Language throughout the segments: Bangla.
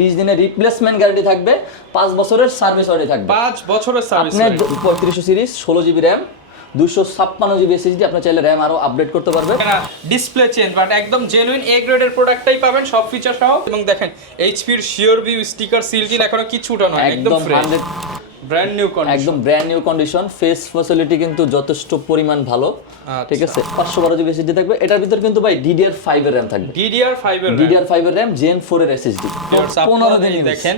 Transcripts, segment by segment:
20 দিনের রিপ্লেসমেন্ট গ্যারান্টি থাকবে, 5 বছরের সার্ভিস ওয়ারেন্টি থাকবে। 5 বছরের সার্ভিস আপনার 3500 series 16 GB RAM 256 GB SSD, আপনি চাইলে র্যাম আরো আপডেট করতে পারবেন। ডিসপ্লে চেঞ্জ বাট একদম জেনুইন এ গ্রেডের প্রোডাক্টটাই পাবেন সব ফিচার সহ। এবং দেখেন এইচপির শিওর ভিউ স্টিকার সিলটিন এখনো কিছু উঠানো হয়, একদম ফ্রেশ, ব্র্যান্ড নিউ কন্ডিশন, একদম brand new condition. Face facility কিন্তু যথেষ্ট পরিমাণ ভালো, ঠিক আছে। 512 জিবি এসএসডি থাকবে, এটার ভিতর কিন্তু ভাই DDR5 এর র্যাম থাকবে, DDR5 এর র্যাম Gen 4 এর এসএসডি। 15 দিন দেখেন,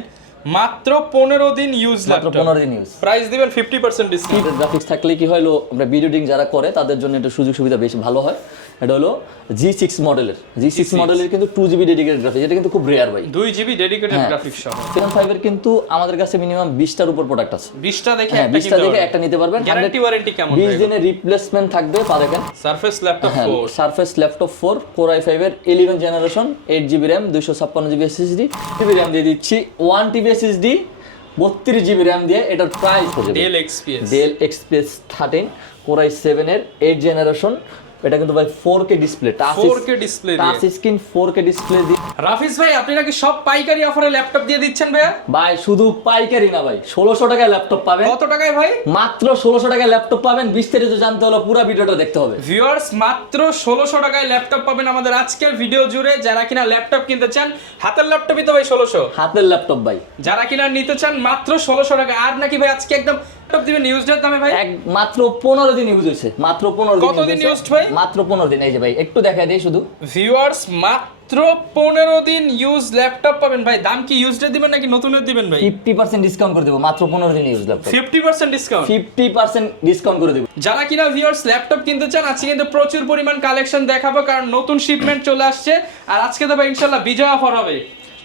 মাত্র 15 দিন ইউজ, মাত্র 15 দিন ইউজ। প্রাইস দিবেন 50% ডিসকাউন্ট। গ্রাফিক্স থাকলে কি হলো, আমরা ভিডিও এডিটিং যারা করে তাদের জন্য এটা সুযোগ সুবিধা বেশি ভালো হয়। এটা হলো G6 মডেলের, G6 মডেলের কিন্তু 2GB ডেডিকেটেড গ্রাফিক্স, এটা কিন্তু খুব রেয়ার ভাই, 2GB ডেডিকেটেড গ্রাফিক্স সহ। 75 এর কিন্তু আমাদের কাছে মিনিমাম 20টার উপর প্রোডাক্ট আছে, 20টা দেখে হ্যাঁ 20টা দেখে একটা নিতে পারবেন। গ্যারান্টি ওয়ারেন্টি কেমন? 20 দিনের রিপ্লেসমেন্ট থাকবে, পা দেখেন। Surface laptop 4, surface laptop 4 Core i5 এর 11 generation, 8GB RAM 256 GB SSD, GB RAM দিয়ে দিচ্ছি 1TB SSD 32 জিবি RAM দিয়ে। এটার প্রাইস হচ্ছে ডেল XPS 13 Core i7 এর 8 জেনারেশন। এটা কিন্তু ভাই 4K ডিসপ্লে, 4K ডিসপ্লে দিয়ে, টাচ স্ক্রিন 4K ডিসপ্লে দিয়ে। রাফিজ ভাই আপনি নাকি সব পাইকারি অফারে ল্যাপটপ দিয়ে দিচ্ছেন ভাইয়া? ভাই শুধু পাইকারি না ভাই, 1600 টাকায় ল্যাপটপ পাবেন। কত টাকায় ভাই? মাত্র 1600 টাকায় ল্যাপটপ পাবেন। বিস্তারিত জানতে হলে পুরো ভিডিওটা দেখতে হবে। ভিউয়ার্স, মাত্র 1600 টাকায় ল্যাপটপ পাবেন আমাদের আজকের ভিডিও জুড়ে। যারা কিনা ল্যাপটপ কিনতে চান, হাতের ল্যাপটপই তো ভাই 1600, হাতের ল্যাপটপ ভাই। যারা কিনা নিতে চান মাত্র 1600 টাকা। আর নাকি ভাই আজকে একদম ল্যাপটপ দিবেন ইউজড দামে ভাই? মাত্র 15 দিন ইউজ হইছে, মাত্র 15 দিন। কতদিন ইউজড ভাই? মাত্র 15 দিন। এই যে ভাই একটু দেখাই দেই শুধু। ভিউয়ার্স, মাত্র 15 দিন ইউজ ল্যাপটপ পাবেন ভাই। দাম কি ইউজড দিবেন নাকি নতুনের দিবেন ভাই? 50% ডিসকাউন্ট করে দেব, মাত্র 15 দিন ইউজ ল্যাপটপ। 50% ডিসকাউন্ট, 50% ডিসকাউন্ট করে দেব। যারা কিনা ভিউয়ার্স ল্যাপটপ কিনতে চান, আজকে কিন্তু প্রচুর পরিমাণ কালেকশন দেখাবো, কারণ নতুন শিপমেন্ট চলে আসছে। আর আজকে তো ভাই ইনশাআল্লাহ বিজয় অফার হবে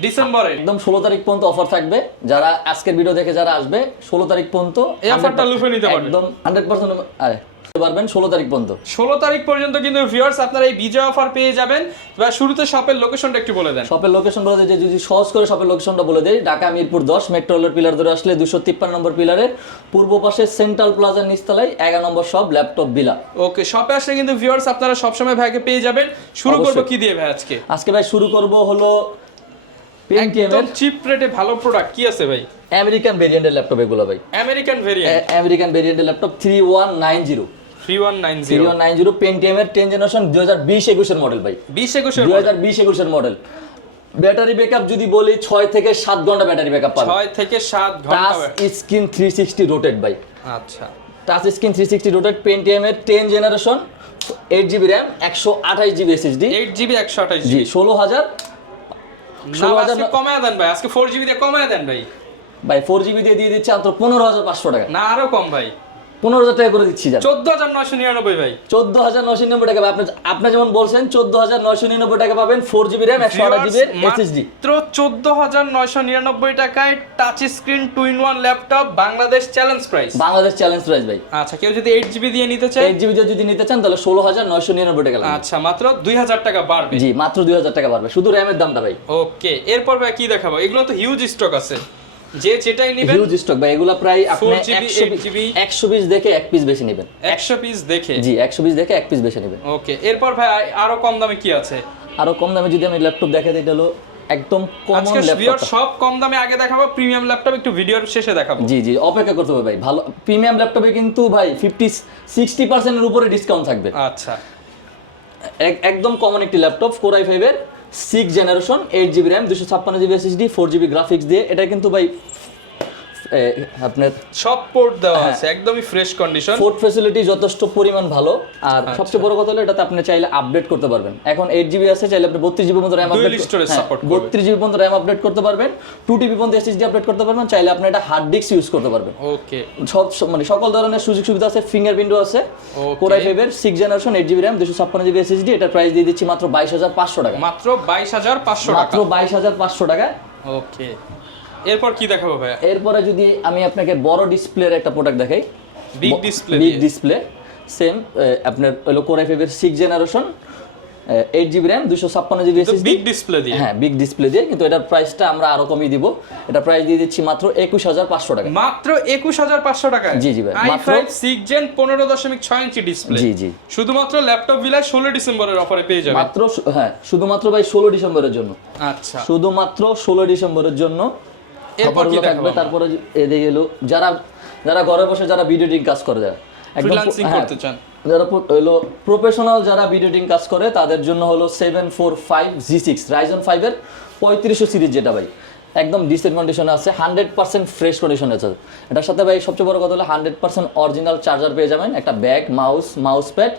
ডিসেম্বরে, একদম 16 তারিখ পর্যন্ত অফার থাকবে। যারা আজকের ভিডিও দেখে যারা আসবে 16 তারিখ পর্যন্ত এই অফারটা লুফে নিতে পারবেন, একদম 100%। আরে পারবেন 16 তারিখ পর্যন্ত। 16 তারিখ পর্যন্ত কিন্তু ভিউয়ার্স আপনারা এই বিজয় অফার পেয়ে যাবেন। বা শুরুতে শপের লোকেশনটা একটু বলে দেন। শপের লোকেশন বলে দেই, যদি সহজ করে শপের লোকেশনটা বলে দেই, ঢাকা মিরপুর 10 মেট্রো রেলের পিলার ধরে আসলে 253 নম্বর পিলারের পূর্ব পাশে সেন্ট্রাল প্লাজার নিচতলায় 11 নম্বর শপ ল্যাপটপ বিলা। ওকে, শপে আসলে কিন্তু ভিউয়ার্স আপনারা সবসময় ভাইকে পেয়ে যাবেন। শুরু করব কি দিয়ে ভাই আজকে? আজকে ভাই শুরু করব হলো পেন্টিয়াম এর চিপ রেটে ভালো প্রোডাক্ট কি আছে ভাই? আমেরিকান ভেরিয়েন্টের ল্যাপটপ এগুলো ভাই, আমেরিকান ভেরিয়েন্ট, আমেরিকান ভেরিয়েন্টের ল্যাপটপ 3190 পেন্টিয়াম এর 10 জেনারেশন 2020-21 এর মডেল ভাই, 2020-21 এর মডেল। ব্যাটারি ব্যাকআপ যদি বলি 6 থেকে 7 ঘন্টা ব্যাটারি ব্যাকআপ পাবেন, 6 থেকে 7 ঘন্টা। টাচ স্ক্রিন 360 রোটেট ভাই, আচ্ছা টাচ স্ক্রিন 360 রোটেট, পেন্টিয়াম এর 10 generation, 8GB RAM 128GB SSD, 8GB 128GB, জি 16000 আজকে কমায় দেন ভাই, আজকে 4GB দিয়ে কমায় দেন ভাই। ভাই 4GB দিয়ে দিচ্ছি মাত্র 15500 টাকা। না আরো কম ভাই, 15000 টাকা করে দিচ্ছি। 14999 ভাই, 14999 টাকা। আপনি যেমন বলছেন 14999 টাকা পাবেন 4GB RAM 128GB SSD, মাত্র 14999 টাকায় touch screen 2-in-1 laptop, Bangladesh challenge price, Bangladesh challenge price ভাই। আচ্ছা, কেউ যদি 8GB দিয়ে নিতে চায়, 8GB দিয়ে যদি নিতে চান তাহলে 16999 টাকা লাগবে। আচ্ছা, মাত্র 2000 টাকা বাড়বে। জি মাত্র 2000 টাকা বাড়বে, শুধু র‍্যামের দামটা ভাই। ওকে, এরপর ভাই কি দেখাবো? এগুলো তো হিউজ স্টক আছে, যে যেটাই নেবেন হিউজ স্টক ভাই। এগুলা প্রায় আপনি 4GB 120 দেখে এক পিস বেশি নেবেন, 100 পিস দেখে, জি 120 দেখে এক পিস বেশি নেবেন। ওকে, এরপর ভাই আরো কম দামে কি আছে? আরো কম দামে যদি আমি ল্যাপটপ দেখাই, এটা হলো একদম কমন আজকে ল্যাপটপ। সব কম দামে আগে দেখাবো, প্রিমিয়াম ল্যাপটপ একটু ভিডিওর শেষে দেখাবো। জি জি অপেক্ষা করতে হবে ভাই। ভালো প্রিমিয়াম ল্যাপটপে কিন্তু ভাই 50-60% এর উপরে ডিসকাউন্ট থাকবে। আচ্ছা, একদম কমন একটি ল্যাপটপ, Core i5 এর 6 generation, 8GB RAM 256GB SSD 4GB graphics দিয়ে। এটা কিন্তু ভাই আপনার সব পোর্ট দেওয়া আছে, একদমই ফ্রেশ কন্ডিশন, পোর্ট ফ্যাসিলিটি যথেষ্ট পরিমাণ ভালো। আর সবচেয়ে বড় কথা হলো এটাতে আপনি চাইলে আপডেট করতে পারবেন। এখন 8GB আছে, চাইলে আপনি 32GB পর্যন্ত RAM আপডেট, 32GB পর্যন্ত RAM আপডেট করতে পারবেন, 2TB পর্যন্ত SSD আপডেট করতে পারবেন, চাইলে আপনি এটা হার্ড ডিস্ক ইউজ করতে পারবেন। ওকে, মানে সকল ধরনের সুযোগ সুবিধা আছে। ফিঙ্গারপ্রিন্টও আছে। Core i5 এর 6 generation, 8GB RAM 256GB SSD। এটা প্রাইস দিয়ে দিচ্ছি মাত্র 22500 টাকা, মাত্র 22500 টাকা, মাত্র 22500 টাকা। ওকে, এরপর কি দেখাবো ভাই? এরপরে যদি আমি আপনাকে বড় ডিসপ্লের একটা প্রোডাক্ট দেখাই, বিগ ডিসপ্লে সেম আপনার হলো Core i5 এর 6 generation, 8GB RAM 256GB SSD big display দিয়ে। হ্যাঁ বিগ ডিসপ্লে দিয়ে, কিন্তু এটার প্রাইসটা আমরা আরো কমিয়ে দিব। এটা প্রাইস দিয়ে দিচ্ছি মাত্র 21500 টাকা। মাত্র 21500 টাকায়। জি জি ভাই, মাত্র i5 6 Gen 15.6 ইঞ্চি ডিসপ্লে। জি জি, শুধুমাত্র ল্যাপটপ ভিলায় 16 ডিসেম্বরের অফারে পেয়ে যাবেন। মাত্র হ্যাঁ শুধুমাত্র ভাই 16 ডিসেম্বরের জন্য। আচ্ছা, শুধুমাত্র 16 ডিসেম্বরের জন্য এরপর কি থাকবে। তারপরে এদিকে গেল যারা ঘরে বসে যারা ভিডিও এডিটিং কাজ করে, যারা ফ্রিল্যান্সিং করতে চান, যারা হলো প্রফেশনাল যারা ভিডিও এডিটিং কাজ করে, তাদের জন্য হলো 745G6 Ryzen 5 এর 3500 সিরিজ, যেটা ভাই একদম ডিসেন্ট কন্ডিশনে আছে, 100% ফ্রেশ কন্ডিশনে আছে। এটার সাথে ভাই সবচেয়ে বড় কথা হলো 100% অরিজিনাল চার্জার পেয়ে যাবেন, একটা bag, mouse pad.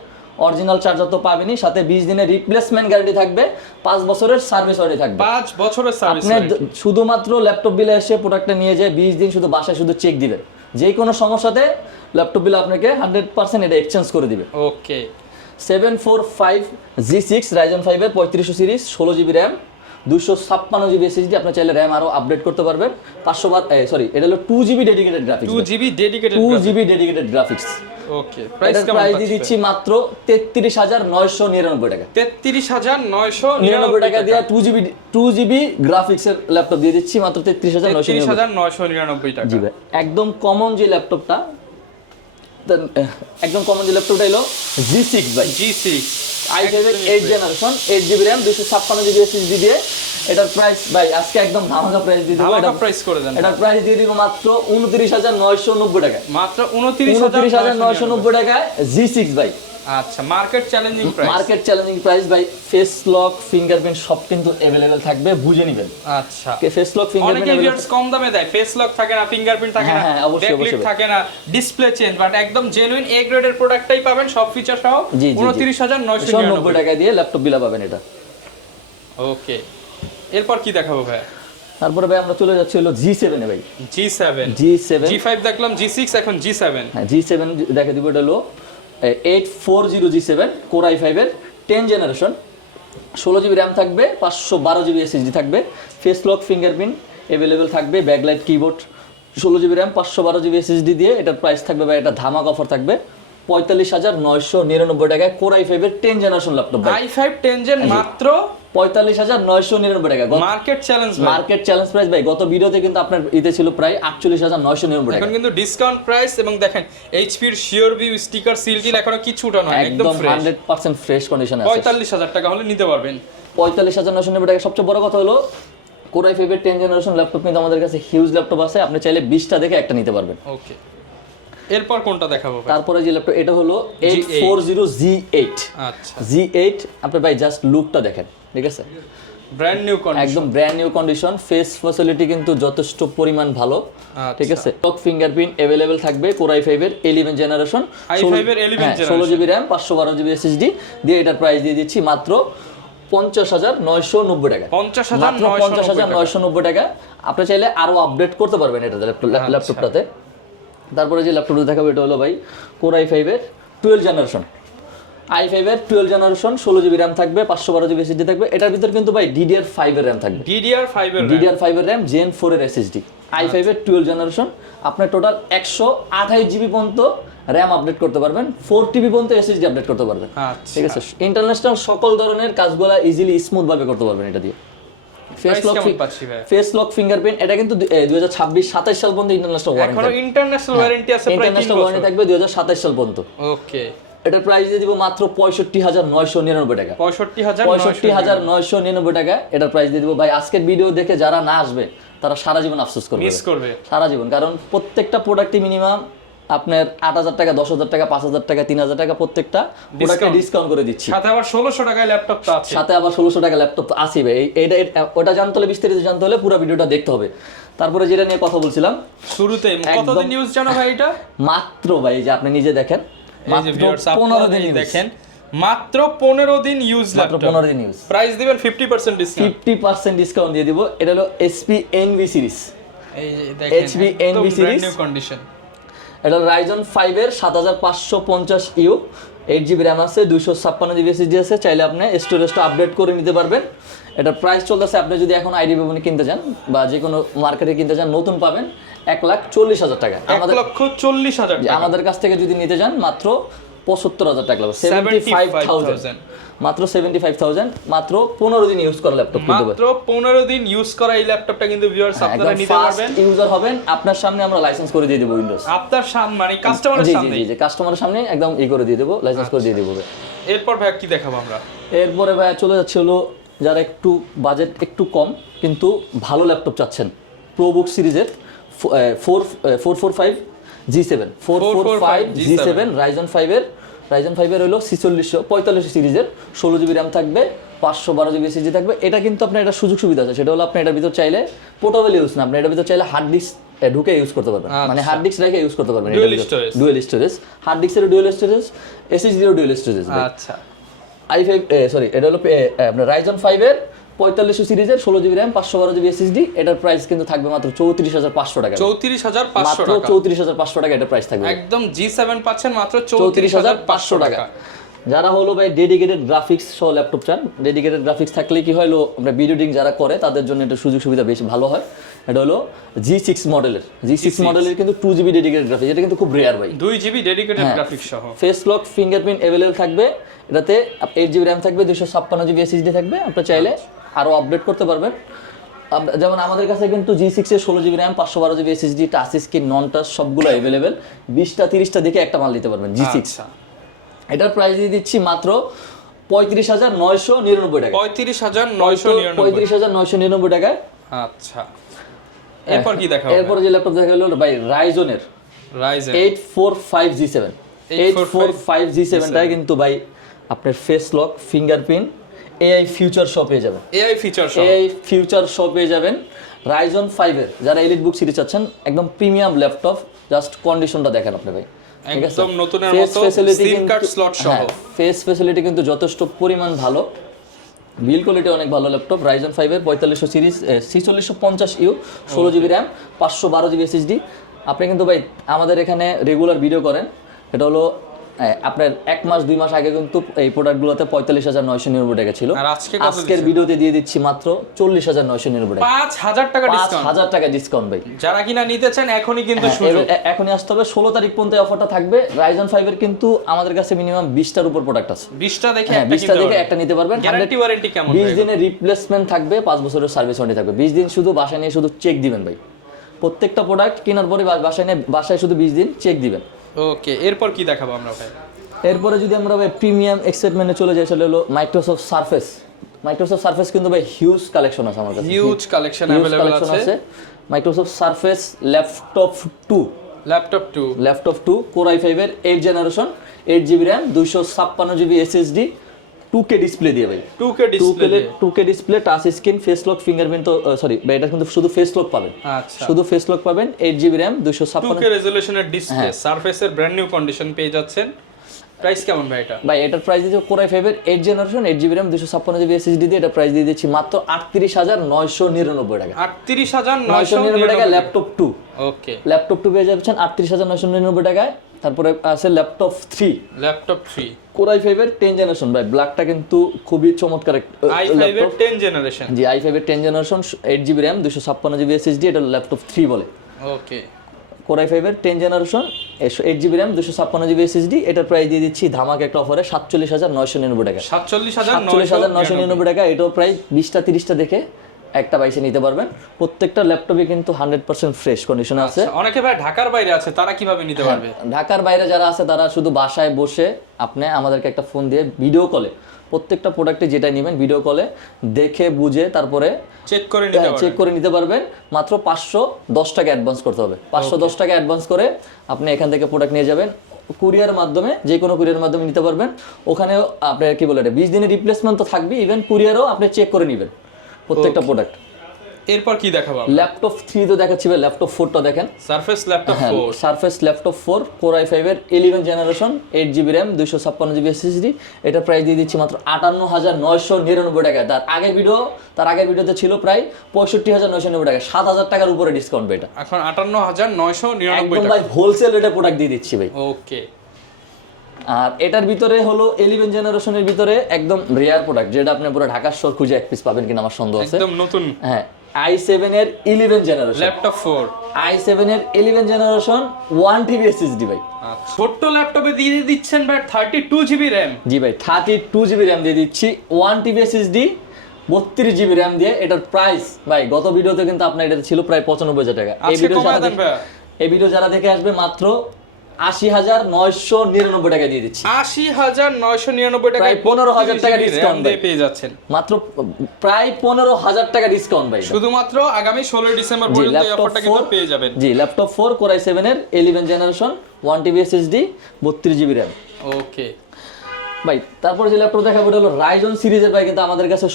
Original charger তো পাবেনই, সাথে 20 দিনের রিপ্লেসমেন্ট গ্যারান্টি থাকবে, 5 বছরের সার্ভিস ওয়ারেন্টি থাকবে। 5 বছরের সার্ভিস আপনি শুধুমাত্র ল্যাপটপ বিলে এসে প্রোডাক্টটা নিয়ে যায় 20 দিন শুধু বাসায় শুধু চেক দিবেন, যে কোনো সমস্যাতে ল্যাপটপ বিল আপনাকে 100% এটা এক্সচেঞ্জ করে দিবে। ওকে, 745G6 Ryzen 5 এর 3500 series, 16GB RAM 256GB SSD। আপনি চাইলে RAM আরো আপডেট করতে পারবেন। 500 বার এটা হলো 2GB dedicated graphics, 2GB dedicated graphics. Okay, price কেমন প্রাইস দিয়ে দিচ্ছি মাত্র 33999 টাকা। 33999 টাকা দিয়ে 2GB গ্রাফিক্সের ল্যাপটপ দিয়ে দিচ্ছি মাত্র 33999 টাকা। জি ভাই, একদম কমন যে ল্যাপটপটা, হলো G6 ভাই, G6 i5 এর 8 generation, 8GB RAM 256GB SSD দিয়ে। এটার প্রাইস ভাই আজকে একদম ধামাকা প্রাইস দিয়ে দেব। ধামাকা প্রাইস করে দেন। এটার প্রাইস দিয়ে দিব মাত্র 29990 টাকা। মাত্র 29990 টাকায় G6 ভাই। আচ্ছা, মার্কেট চ্যালেঞ্জিং প্রাইস ভাই। ফেস লক, ফিঙ্গারপ্রিন্ট সব কিন্তু अवेलेबल থাকবে, বুঝে নেবেন। আচ্ছা, ফেস লক, ফিঙ্গারপ্রিন্ট অনেকে ভিউয়ার্স কম দামে দেয়, ফেস লক থাকে না, ফিঙ্গারপ্রিন্ট থাকে না, হ্যাঁ, অবশ্যই, ব্যাকলিট অবশ্যই। থাকে না, ডিসপ্লে চেঞ্জ, বাট একদম জেনুইন এ গ্রেডের প্রোডাক্টটাই পাবেন সব ফিচার সহ 29990 টাকা দিয়ে ল্যাপটপ বিলা পাবেন এটা। ওকে, এরপর কি দেখাবো ভাই? তারপরে ভাই আমরা চলে যাচ্ছি হলো G7 এ ভাই। G7 G5 দেখলাম, G6 এখন G7। হ্যাঁ, G7 দেখে দিব। এটা হলো 840G7 Core i5 এর 10 জেনারেশন, 16GB RAM থাকবে, 512GB SSD থাকবে, ফেস লক, ফিঙ্গারপ্রিন্ট अवेलेबल থাকবে, backlight, keyboard, 16GB RAM 512GB SSD দিয়ে। এটার প্রাইস থাকবে ভাই, এটা ধামাকা অফার থাকবে 45999 টাকায়। Core i5 এর 10 জেনারেশন ল্যাপটপ ভাই, i5 10 জেন মাত্র 45999 টাকা। মার্কেট চ্যালেঞ্জ প্রাইস ভাই। গত ভিডিওতে কিন্তু আপনার ইতে ছিল প্রায় 48999 টাকা, এখন কিন্তু ডিসকাউন্ট প্রাইস। এবং দেখেন এইচপি এর শিওর ভিউ স্টিকার সিলটিল এখনো কিছু উঠানো হয়, একদম ফ্রেশ, 100% ফ্রেশ কন্ডিশনে আছে। 45000 টাকা হলে নিতে পারবেন। 45999 টাকা। সবচেয়ে বড় কথা হলো Core i5 এর 10 জেনারেশন ল্যাপটপ কিন্তু আমাদের কাছে হিউজ ল্যাপটপ আছে, আপনি চাইলে 20টা দেখে একটা নিতে পারবেন। ওকে, এরপর কোনটা দেখাবো ভাই? তারপরে যে ল্যাপটপ, এটা হলো 840G8। আচ্ছা, G8 আপনি ভাই জাস্ট লুকটা দেখেন, ঠিক আছে, ব্র্যান্ড নিউ কন্ডিশন, একদম brand new condition. Face facility কিন্তু যথেষ্ট পরিমাণ ভালো, ঠিক আছে। লক, ফিঙ্গারপ্রিন্ট अवेलेबल থাকবে। Core i5 এর 11 জেনারেশন, i5 এর 11 generation, 16GB RAM 512GB SSD দিয়ে। এটার প্রাইস দিয়ে দিচ্ছি মাত্র 50990 টাকা। 50990 টাকা। আপনি চাইলে আরো আপডেট করতে পারবেন এটা ল্যাপটপটাতে। তারপরে যে ল্যাপটপটা দেখাবো, এটা হলো ভাই Core i5 এর 12 জেনারেশন, i5 এর 12 জেনারেশন, 16GB RAM থাকবে, 512GB SSD থাকবে। এটার ভিতর কিন্তু ভাই DDR5 এর RAM থাকবে, DDR5 এর RAM, Gen 4 এর SSD। i5 এর 12 জেনারেশন, আপনি টোটাল 128GB পর্যন্ত RAM আপডেট করতে পারবেন, 4TB পর্যন্ত SSD আপডেট করতে পারবেন, ঠিক আছে। ইন্টারন্যাশনাল সকল ধরনের কাজগুলো ইজিলি স্মুথ ভাবে করতে পারবেন এটা দিয়ে। ফেস লক, ফিঙ্গারপ্রিন্ট এটা কিন্তু 2026-27 সাল পর্যন্ত ইন্টারন্যাশনাল ওয়ারেন্টি আছে, প্রায় 3 বছর ওয়ারেন্টি থাকবে 2027 সাল পর্যন্ত। ওকে, এটার প্রাইস দিয়ে দিব মাত্র 65999 টাকা। 65999 টাকা এটার প্রাইস দিয়ে দিব ভাই। আজকের ভিডিও দেখে যারা না আসবে তারা সারা জীবন আফসোস করবে, সারা জীবন। কারণ প্রত্যেকটা প্রোডাক্টই মিনিমাম আপনার 8000 টাকা, 10000 টাকা, 5000 টাকা, 3000 টাকা প্রত্যেকটা প্রোডাক্টে ডিসকাউন্ট করে দিচ্ছি। সাথে আবার 1600 টাকায় ল্যাপটপ তো আছে, ল্যাপটপ তো আছে ভাই। ওটা জানতে হলে, বিস্তারিত জানতে হলে পুরো ভিডিওটা দেখতে হবে। তারপরে যেটা নিয়ে কথা বলছিলাম শুরুতে, কতদিন ইউজ জানো ভাই এটা? মাত্র ভাই যে আপনি নিজে দেখেন, মাত্র 15 দিন দেখেন, মাত্র 15 দিন ইউজ, মাত্র 15 দিন ইউজ। প্রাইস দিবেন 50% ডিসকাউন্ট, 50% ডিসকাউন্ট দিয়ে দিব। এটা হলো HP NV সিরিজ, এই যে দেখেন HP NV series, new condition. এটা Ryzen 5 এর 7550U, 8GB RAM আছে, 256GB SSD আছে। চাইলে আপনি স্টোরেজটা আপডেট করে নিতে পারবেন। এটা প্রাইস চলতেছে, আপনি যদি এখন আইডি ভবনে কিনতে যান বা যে কোনো মার্কেটে কিনতে যান, নতুন পাবেন 1,40,000 টাকা। 1,40,000 টাকা। আমাদের কাছ থেকে যদি নিতে যান মাত্র 75,000 টাকা লাগবে। 75,000 মাত্র 75,000 মাত্র 15 দিন ইউজ করা ল্যাপটপ কিন্তু মাত্র 15 দিন ইউজ করা এই ল্যাপটপটা কিন্তু ভিউয়ার্স আপনারা নিতে পারবেন। ইউজার হবেন, আপনার সামনে আমরা লাইসেন্স করে দিয়ে দেব উইন্ডোজ। আপনার সামনে মানে কাস্টমারের সামনে? জি কাস্টমারের সামনে একদম করে দিয়ে দেব, লাইসেন্স করে দিয়ে দেব। এরপর ভাই কি দেখাবো আমরা? এরপরে ভাই চলে যাচ্ছে হলো যারা একটু বাজেট একটু কম কিন্তু ভালো ল্যাপটপ চাচ্ছেন, প্রোবুক সিরিজের 445 G7 445 G7 Ryzen 5 এর হলো 4645 সিরিজের 16 জিবি র্যাম থাকবে, 512 জিবি এসএসডি থাকবে। এটা কিন্তু আপনার একটা সুযোগ সুবিধা আছে, সেটা হলো আপনি এটার ভিতর চাইলে পোর্টেবল ইউজ না, আপনি এটার ভিতর চাইলে হার্ড ডিস্ক ঢুকে ইউজ করতে পারবেন, মানে হার্ড ডিস্ক রেখে ইউজ করতে পারবেন। ডুয়াল স্টোরেজ, হার্ড ডিস্কেরও ডুয়াল স্টোরেজ, এসএসডিরও ডুয়াল স্টোরেজ। আচ্ছা i5 সরি এটা হলো আপনার Ryzen 5 এর 4500 সিরিজের 16 জিবি র্যাম 512 জিবি এসএসডি। এটার প্রাইস কিন্তু থাকবে মাত্র 34500 টাকা। 34500 টাকা, মাত্র 34500 টাকা এটা প্রাইস থাকবে। একদম G7 পাচ্ছেন মাত্র 34500 টাকা। যারা হলো ভাই ডেডিকেটেড গ্রাফিক্স সহ ল্যাপটপ চান, ডেডিকেটেড গ্রাফিক্স থাকলে কি হলো আমরা ভিডিও এডিটিং যারা করে তাদের জন্য এটা সুযোগ সুবিধা বেশি ভালো হয়। এটা হলো G6 মডেলের কিন্তু 2GB ডেডিকেটেড গ্রাফিক্স, এটা কিন্তু খুব রেয়ার ভাই। 2GB ডেডিকেটেড গ্রাফিক্স সহ ফেস লক ফিঙ্গারপ্রিন্ট अवेलेबल থাকবে, এটাতে 8GB র্যাম থাকবে, 256GB এসএসডি থাকবে। আপনি চাইলে আরো আপডেট করতে পারবেন। যেমন আমাদের কাছে কিন্তু G6 এর 16GB RAM 512GB SSD touch screen নন টাচ সবগুলো अवेलेबल, 20টা 30টা দেখে একটা মাল নিতে পারবেন G6। এটার প্রাইস দিয়ে দিচ্ছি মাত্র 35,999 টাকা। 35,999 টাকায়। আচ্ছা এরপর কি দেখাবো? এরপর যে ল্যাপটপ দেখা হলো ভাই Ryzen 845 G7 টাই কিন্তু ভাই আপনার face lock fingerprint AI future shop পেয়ে যাবেন। AI ফিউচার শপ পেয়ে যাবেন Ryzen 5 এর। যারা এলিট বুক সিরিজ চাচ্ছেন একদম প্রিমিয়াম ল্যাপটপ, জাস্ট কন্ডিশনটা দেখেন আপনি ভাই, একদম নতুনের মতো সিম কার্ড স্লট সহ। ফেস ফ্যাসিলিটি কিন্তু যথেষ্ট পরিমাণ ভালো, বিল কোয়ালিটি অনেক ভালো ল্যাপটপ। Ryzen 5 এর 4500 series 4650U 16GB RAM 512GB SSD. আপনি কিন্তু ভাই আমাদের এখানে রেগুলার ভিডিও করেন, এটা হলো আপনার 1 মাস 2 মাস আগে কিন্তু এই প্রোডাক্টগুলোতে 45,999 টাকা ছিল, আর আজকের ভিডিওতে দিয়ে দিচ্ছি মাত্র 40,999 টাকা। 5000 টাকা ডিসকাউন্ট, 5000 টাকা ডিসকাউন্ট ভাই। যারা কিনা নিতে চান এখনই কিন্তু সুযোগ, এখনই আসতে হবে। 16 তারিখ পর্যন্ত অফারটা থাকবে। Ryzen 5 এর কিন্তু আমাদের কাছে মিনিমাম 20টার উপর প্রোডাক্ট আছে, 20টা দেখে একটা নিতে পারবেন। গ্যারান্টি ওয়ারেন্টি কেমন? 20 দিনের রিপ্লেসমেন্ট থাকবে, 5 বছরের সার্ভিস ওয়ারেন্টি থাকবে। 20 দিন শুধু বাসায় নিয়ে শুধু চেক দিবেন ভাই, প্রত্যেকটা প্রোডাক্ট কেনার পরে বাসায় শুধু 20 দিন চেক দিবেন। ওকে এরপর কি দেখাবো আমরা ভাই? এরপরে যদি আমরা ভাই প্রিমিয়াম এক্সাইটমেন্টে চলে যাই, সেটা হলো মাইক্রোসফট সারফেস কিন্তু ভাই হিউজ কালেকশন আছে আমার কাছে, হিউজ কালেকশন अवेलेबल আছে। Microsoft surface laptop 2 Core i5 এর 8 generation 8GB RAM 256GB SSD 2K display দিয়ে ভাই, 2K display touch screen face lock fingerprint, তো সরি ভাই এটা কিন্তু শুধু ফেস লক পাবেন। আচ্ছা শুধু ফেস লক পাবেন, 8GB র্যাম 256 2K রেজোলিউশনের ডিসপ্লে সারফেসের ব্র্যান্ড নিউ কন্ডিশন পেয়ে যাচ্ছেন। প্রাইস কেমন ভাই এটা? ভাই এটার প্রাইস দিচ্ছে Core i5 এর 8 generation 8GB RAM 256GB SSD দিয়ে এটা প্রাইস দিয়ে দিচ্ছি মাত্র 38,999 টাকা। 38,999 টাকা ল্যাপটপ 2। ওকে ল্যাপটপ 2 পেয়ে যাচ্ছেন 38,999 টাকায়। তারপরে আছে ল্যাপটপ 3 Core i5 এর 10 জেনারেশন ভাই, ব্ল্যাকটা কিন্তু খুবই চমৎকার i5 এর 10 জেনারেশন। জি i5 এর 10 generation 8GB RAM 256GB SSD, এটা ল্যাপটপ 3 বলে। ওকে Core i5 এর 10 generation 8GB RAM 256GB SSD, এটার প্রাইস দিয়ে দিচ্ছি ধামাকা একটা অফারে 47,999 টাকা। 47,999 টাকা। এটাও প্রায় 20টা 30টা দেখে একটা বাইসে নিতে পারবেন। প্রত্যেকটা ল্যাপটপে কিন্তু 100% ফ্রেশ কন্ডিশনে আছে। অনেকে ভাই ঢাকার বাইরে আছে, তারা কিভাবে নিতে পারবে? ঢাকার বাইরে যারা আছে তারা শুধু বাসায় বসে আপনি আমাদেরকে একটা ফোন দিয়ে ভিডিও কলে প্রত্যেকটা প্রোডাক্টে যেটা নেবেন ভিডিও কলে দেখে বুঝে তারপরে চেক করে নিতে পারবেন। মাত্র 510 টাকা অ্যাডভান্স করতে হবে। 510 টাকা অ্যাডভান্স করে আপনি এখান থেকে প্রোডাক্ট নিয়ে যাবেন, কুরিয়ার মাধ্যমে যে কোনো কুরিয়ার মাধ্যমে নিতে পারবেন। ওখানেও আপনার কি বলে 20 দিনের রিপ্লেসমেন্ট তো থাকবে, ইভেন কুরিয়ারও আপনি চেক করে নেবেন প্রত্যেকটা প্রোডাক্ট। এরপর কি দেখাবো? ল্যাপটপ 3 তো দেখাচ্ছি ভাই, ল্যাপটপ 4টা দেখেন। সারফেস ল্যাপটপ 4 Core i5 এর 11 generation 8GB RAM 256GB SSD, এটা প্রাইস দিয়ে দিচ্ছি মাত্র 58,999 টাকা। তার আগের ভিডিওতে ছিল প্রায় 65,999 টাকা, 7,000 টাকার উপরে ডিসকাউন্ট এটা। এখন 58,999 টাকা ভাই হোলসেল রেটে প্রোডাক্ট দিয়ে দিচ্ছি ভাই। ওকে আর এটার ভিতরে হলো 11 জেনারেশনের ভিতরে একদম রেয়ার প্রোডাক্ট, যেটা আপনি পুরো ঢাকার শহর খুঁজে এক পিস পাবেন কিনা আমার সন্দেহ আছে। একদম নতুন হ্যাঁ i7 এর 11 জেনারেশন ল্যাপটপ i7 এর 11 জেনারেশন 1 TB SSD ভাই। ছোট্ট ল্যাপটপে দিয়ে দিচ্ছেন ভাই 32 জিবি র্যাম। জি ভাই 32 জিবি র্যাম দিয়ে দিচ্ছি, 1 TB SSD 32 জিবি র্যাম দিয়ে। এটার প্রাইস ভাই গত ভিডিওতে কিন্তু আপনার এটা ছিল প্রায় 95,000 টাকা। এই ভিডিও যারা দেখে আসবে মাত্র 80,999 টাকা দিয়ে দিচ্ছি। 80,999 টাকা, প্রায় 15,000 টাকা ডিসকাউন্ট দিয়ে পেয়ে যাচ্ছেন। মাত্র প্রায় 15,000 টাকা ডিসকাউন্ট ভাই। শুধুমাত্র আগামী 16 ডিসেম্বর পর্যন্ত এই অফারটা কিন্তু পেয়ে যাবেন। জি, ল্যাপটপ 4 Core i7 এর 11 generation 1 TB SSD 32 GB RAM. Okay ভাই তারপরে যে ল্যাপটপ দেখাবো এটা হলো রাইজন সিরিজের ভাই, কিন্তু আমাদের কাছে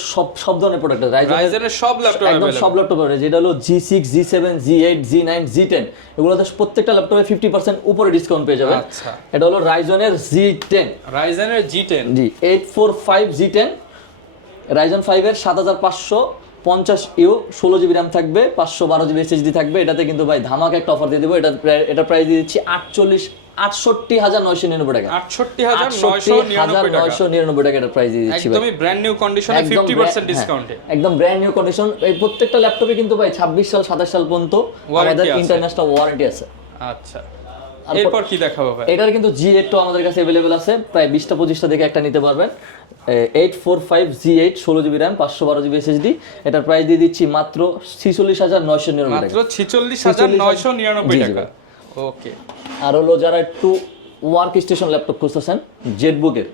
সব ধরনের প্রোডাক্ট আছে রাইজেনের সব ল্যাপটপ একদম সব ল্যাপটপ আছে, যেটা হলো G6 G7 G8 G9 G10 এগুলোতে প্রত্যেকটা ল্যাপটপে 50% উপরে ডিসকাউন্ট পেয়ে যাবেন। আচ্ছা, এটা হলো রাইজনের G10, রাইজনের G10 জি 845 G10 রাইজন 5 এর 7550U 16 জিবি র্যাম থাকবে, 512 জিবি SSD থাকবে। এটাতে কিন্তু ভাই ধামাকা একটা অফার দিয়ে দেবো। এটা প্রাইস দিয়ে দিচ্ছি 68,999 টাকা। 68,999 টাকা এটা প্রাইস দিয়ে দিচ্ছি ভাই, একদমই ব্র্যান্ড নিউ কন্ডিশনে 50% ডিসকাউন্টে। একদম ব্র্যান্ড নিউ কন্ডিশন। এই প্রত্যেকটা ল্যাপটপে কিন্তু ভাই 26 সাল 27 সাল পর্যন্ত আমাদের ইন্টারন্যাশনাল ওয়ারেন্টি আছে। আচ্ছা, এরপর কি দেখাবো ভাই? এটার কিন্তু G8 তো আমাদের কাছে अवेलेबल আছে, প্রায় 20টা 25টা দেখে একটা নিতে পারবেন। 845 G8 16 GB RAM 512 GB SSD। এটার প্রাইস দিয়ে দিচ্ছি মাত্র 46,999 টাকা। মাত্র 46,999 টাকা। ওকে, আর হলো যারা একটু ওয়ার্ক স্টেশন ল্যাপটপ খুঁজতেছেন, জেটবুকের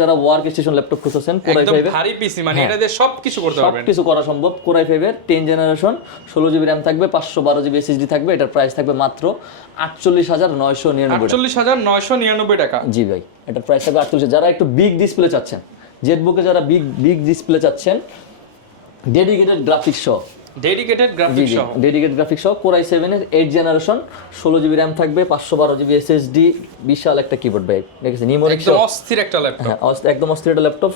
যারা ওয়ার্ক স্টেশন ল্যাপটপ খুঁজতেছেন, Core i5 একদম ভারী পিসি, মানে এটা দিয়ে সবকিছু করতে পারবেন, সবকিছু করা সম্ভব। Core i5 এর 10 জেনারেশন 16 জিবি র্যাম থাকবে, 512 জিবি SSD থাকবে। এটার প্রাইস থাকবে মাত্র 48,999 টাকা। 48,999 টাকা। জি ভাই, এটার প্রাইস থাকবে 48। যারা একটু বিগ ডিসপ্লে চাচ্ছেন, জেটবুকে যারা বিগ ডিসপ্লে চাচ্ছেন, ডেডিকেটেড গ্রাফিক্স সহ Core i7 এর 8 জেনারেশন 16 জিবি র্যাম থাকবে, 512 জিবি SSD, বিশাল একটা কিবোর্ড ভাই, দেখেছেন নিউমেরিক একদম অস্থির একটা ল্যাপটপ। হ্যাঁ, একদম অস্থির একটা ল্যাপটপ।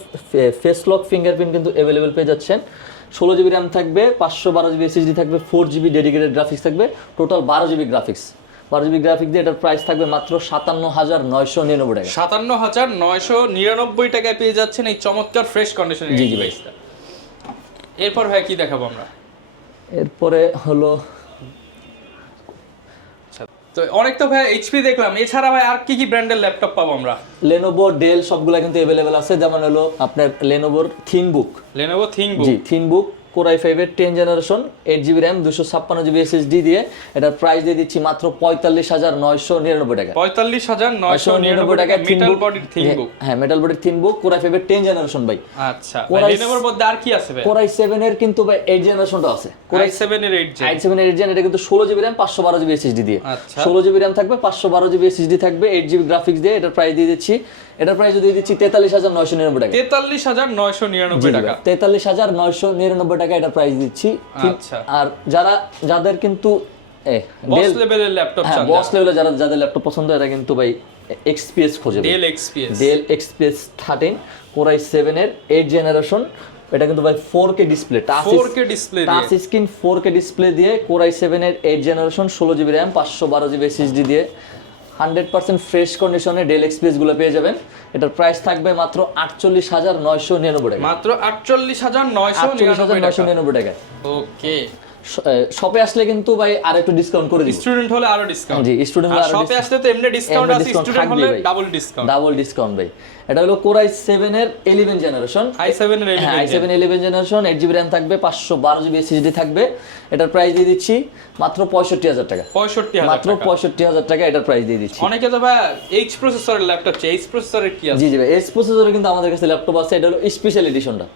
ফেস লক ফিঙ্গারপ্রিন্ট কিন্তু अवेलेबल পেয়ে যাচ্ছেন। 16 জিবি র্যাম থাকবে, 512 জিবি SSD থাকবে, 4 জিবি ডেডিকেটেড গ্রাফিক্স থাকবে, total 12 GB graphics. 12 GB graphics দিয়ে এটার প্রাইস থাকবে মাত্র 57,999 টাকা। 57,999 টাকায় পেয়ে যাচ্ছেন এই চমৎকার ফ্রেশ কন্ডিশনের জি ভাই। এরপর ভাই কি দেখাবো আমরা? এরপরে হলো তো অনেক তো ভাই এইচপি দেখলাম, এছাড়া ভাই আর কি কি ব্র্যান্ডের ল্যাপটপ পাবো আমরা? Lenovo, Dell সবগুলা কিন্তু अवेलेबल আছে। যেমন হলো আপনার Lenovo ThinkBook, জি ThinkBook Core i5 এর 10 generation 8 GB RAM 256 GB SSD দিয়ে এটার প্রাইস দিয়ে দিচ্ছি মাত্র 45,999 টাকা। 45,999 টাকা মেটাল বডির ThinkBook। হ্যাঁ, মেটাল বডির ThinkBook Core i5 এর 10 জেনারেশন ভাই। আচ্ছা, Lenovoর মধ্যে আর কি আছে ভাই? Core i7 এর কিন্তু ভাই 8 জেনারেশনটা আছে। Core i7 এর 8 জেন, i7 এর 8 জেন, এটা কিন্তু 16 জিবি র্যাম 512 জিবি SSD দিয়ে। আচ্ছা, 16 জিবি র্যাম থাকবে, 512 জিবি SSD থাকবে, 8 জিবি গ্রাফিক্স দিয়ে। এটার প্রাইস দিয়ে দিচ্ছি 43,999 টাকা। 43,999 টাকা। 43,999 টাকা এটার প্রাইস দিচ্ছি। আচ্ছা, আর যাদের কিন্তু বস লেভেলের ল্যাপটপ চান, বস লেভেলে যাদের ল্যাপটপ পছন্দ, এরা কিন্তু ভাই XPS খোঁজে। Dell XPS 13 Core i7 এর 8 জেনারেশন। এটা কিন্তু ভাই 4K display, touch screen 4K display দিয়ে Core i7 এর 8 generation 16 GB RAM 512 GB SSD দিয়ে 100% ফ্রেশ কন্ডিশনে Dell XPS গুলো পেয়ে যাবেন। এটার প্রাইস থাকবে মাত্র 48,999 টাকা। মাত্র 48,999 টাকা। ওকে, শপে আসলে কিন্তু ভাই আর একটু ডিসকাউন্ট করে দিই। স্টুডেন্ট হলে আরো ডিসকাউন্ট। জি, স্টুডেন্ট হলে আর শপে আসলে তো এমনি ডিসকাউন্ট আছে, স্টুডেন্ট হলে ডাবল ডিসকাউন্ট ভাই। এটা হলো Core i7 এর 11 generation, i7 11 generation 8 GB RAM থাকবে, 512 জিবি SSD থাকবে। এটার প্রাইস দিয়ে দিচ্ছি মাত্র 65,000 টাকা। মাত্র 65,000 টাকা এটার প্রাইস দিয়ে দিচ্ছি। অনেকে তো ভাই এইচ প্রসেসরের ল্যাপটপ চাই, এইচ প্রসেসরের কি আছে? জি ভাই, এইচ প্রসেসরের কিন্তু আমাদের কাছে ল্যাপটপ আছে। এটা হলো স্পেশাল এডিশনটা,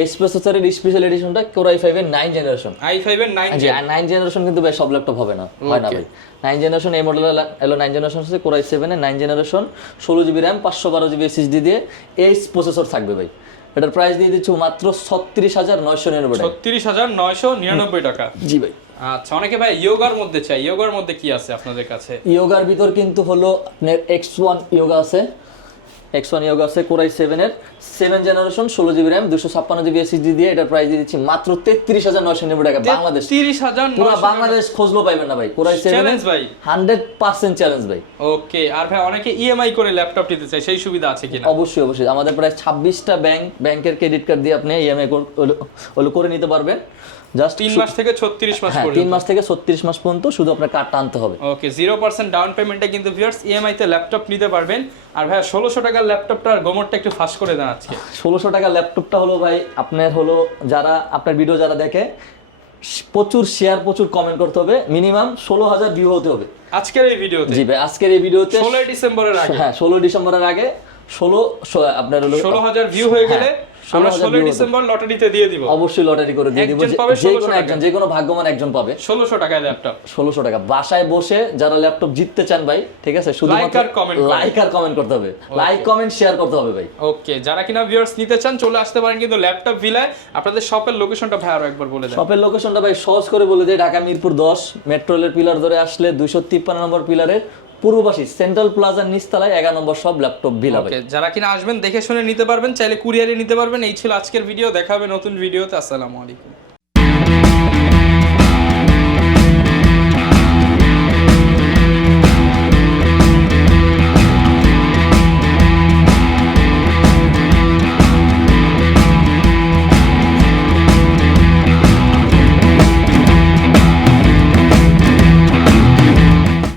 এইচ প্রসেসরের স্পেশাল এডিশনটা Core i5 এর 9 জেনারেশন। i5 এর 9 জেনারেশন কিন্তু ভাই সব ল্যাপটপ হবে না, হয় না ভাই। 9 জেনারেশন এই মডেলের হলো 9 জেনারেশন আছে Core i7 এর 9 generation 16 GB RAM 512 GB SSD দিয়ে এইচ প্রসেসর থাকবে ভাই। এটার প্রাইস দিয়ে দিচ্ছি মাত্র 36,999 টাকা। 36,999 টাকা। জি ভাই। আচ্ছা, অনেকে ভাই ইয়োগার মধ্যে চাই, ইয়োগার মধ্যে কি আছে আপনাদের কাছে? ইয়োগার ভিতর কিন্তু হলো আপনার X1 ইয়োগা আছে, Core i7 এর 7 generation 16 GB RAM 256 GB SSD দিয়ে এটার প্রাইস দিয়ে দিচ্ছি মাত্র 33,999 টাকা। বাংলাদেশ 33,999 পুরো বাংলাদেশ খোঁজলো পাইবেন না ভাই। Core i7 চ্যালেঞ্জ ভাই, 100% চ্যালেঞ্জ ভাই। ওকে, আর ভাই অনেকে ইএমআই করে ল্যাপটপ নিতে চায়, সেই সুবিধা আছে কিনা? অবশ্যই আমাদের প্রায় 26টা ব্যাংকের ক্রেডিট কার্ড দিয়ে আপনি ইএমআই করে নিতে পারবেন। জাস্ট 3 মাস থেকে 36 মাস হ্যাঁ 3 পর্যন্ত। মাস থেকে 36 মাস পর্যন্ত শুধু আপনার কার্ডটা আনতে হবে। ওকে 0% ডাউন পেমেন্টে কিন্তু ভিউয়ার্স ইএমআই তে ল্যাপটপ নিতে পারবেন। আর ভাই 1600 টাকার ল্যাপটপটার গোমরটা একটু ফাঁস করে দেন আজকে। 1600 টাকা ল্যাপটপটা হলো ভাই আপনার হলো যারা আপনার ভিডিও যারা দেখে প্রচুর শেয়ার প্রচুর কমেন্ট করতে হবে, মিনিমাম 16,000 ভিউ হতে হবে আজকের এই ভিডিওতে জি ভাই। আজকের এই ভিডিওতে 16 ডিসেম্বরের আগে হ্যাঁ 16 ডিসেম্বরের আগে 16 আপনার হলো 16,000 ভিউ হয়ে গেলে হ্যাঁ, আমরা 16,000 16 view হতে ডিসেম্বর লটারিতে দিয়ে দিব। অবশ্যই লটারি করে দিয়ে দিব, একজন পাবে যে 1600 কোনো একজন, যে কোনো ভাগ্যবান একজন পাবে 1600 টাকায় ল্যাপটপ। 1600 টাকা। বাসায় বসে যারা ল্যাপটপ জিততে চান ভাই, ঠিক আছে, শুধুমাত্র আর comment করবেন। লাইক আর কমেন্ট করতে হবে, লাইক কমেন্ট শেয়ার করতে হবে ভাই। ওকে যারা কিনা ভিউয়ার্স নিতে চান চলে আসতে পারেন কিন্তু ল্যাপটপ ভিলায়। আপনাদের শপের লোকেশনটা ভাই আরো একবার বলে দেন। শপের লোকেশনটা ভাই সহজ করে বলে দেয়, ঢাকা মিরপুর 10 মেট্রো রেলের পিলার ধরে আসলে 253 নম্বর পিলারের পূর্ব পাশে সেন্ট্রাল প্লাজার নিচতলায় 11 নম্বর সব ল্যাপটপ ভিলা ভাই। ওকে যারা কিনা আসবেন দেখে শুনে নিতে পারবেন, চাইলে কুরিয়ারে নিতে পারবেন। এই ছিল আজকের ভিডিও, দেখা হবে নতুন ভিডিওতে। আসসালামু আলাইকুম।